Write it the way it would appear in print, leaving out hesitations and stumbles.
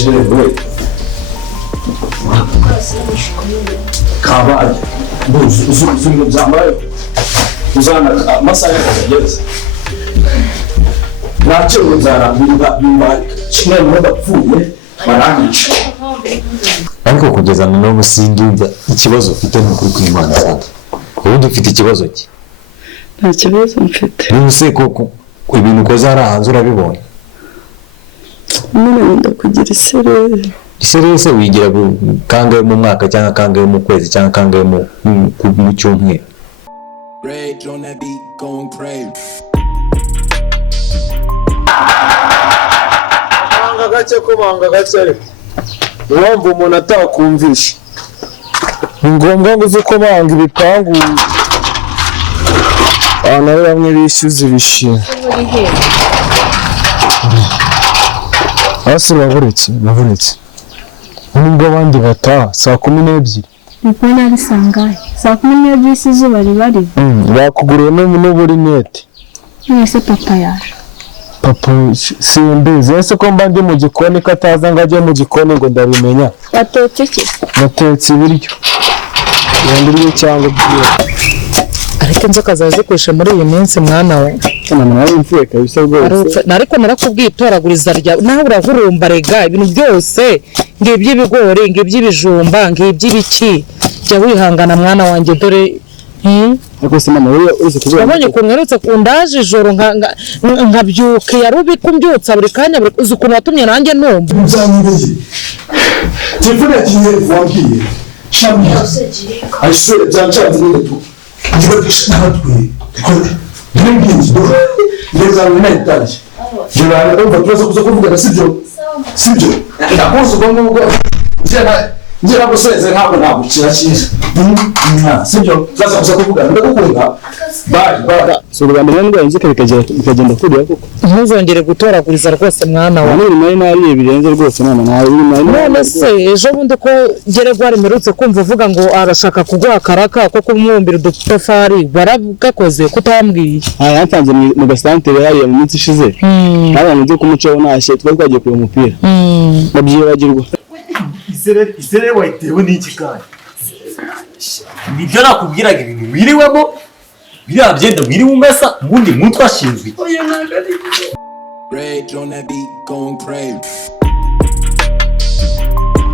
sherewe kabaye uzumva byambaye uzana amasaha y'akazi ntacyo uzarambirwa bimbaye kimwe mu badapfuye barangica ariko kugeza n'ubu sindumva ikibazo ufite n'ukuri kw'Imana cyane ubundi ufite ikibazo ki nta kibazo mfite nuse ko ibintu ukoze ari hanze urabibonye none ndakugira isereri se wigira kangahe mu mwaka cyangwa kangahe mu kwezi cyangwa kangahe mu cyumweru banga gake ariko uwumva umuntu atakumvisha ni ngombwa ngo uze ko banga ibipangu abantu bamwe bishyuza ibishimwe hasi bavuretse nubwo abandi bataha saa 12 niko nabisangaye saa 12 izuba ribari bakuguriye n'uburinete nese papa yaje papa simbizi ese ko mba ndi mu gikoni ko ataza ngo ajye mu gikoni ngo ndabimenya natetse ibiryo yandiriye cyangwa byiye ariko inzoka zazikoresha muri iyi minsi mwana we nawe imfuye kabisa rwose ariko narakubwiye itoraguriza rya naho urahurumba rega ibintu byose ng'iby'ibigori ng'iby'ibijumba ng'iby'ibiki jya wihangana mwana wanjye dore ariko se mama wewe uzi kubera wabonye kungarutse kundaje ijoro nkabyuka yarubi kumbyutsa buri kanya uzi ukuntu watumye nanjye numva uzanyibeye telefone yagiye vampiye shamya ayisore byancanze n'eto ndiba kishatwe ngiye neza n'etanje jira umva tuzo kuvuga sibyo ndakoze ubwo ngira guseze ntabwo kirakira sibyo zaza kuvuga ndakukunda bye so rwanda n'indwara inzika bikagenda kuriya koko ntuzongere gutoraguriza rwose mwana wa nari nariye birenze rwose none se ejo bundi ko geregwa rimerutse kumva uvuga ngo arashaka kuguha karaka ko kumwumbira udutafari baragakoze kutambwiye yatanze mu gasantere yariye mu minsi ishize abantu byo kumucaho nashe twagiye kuyo umupira babyibagirwa Isere wayitewe n'iki kandi nibyo nakubwiraga ibintu wiriwemo biriya byenda wiriwe umesa ubundi mutwe ashinzwe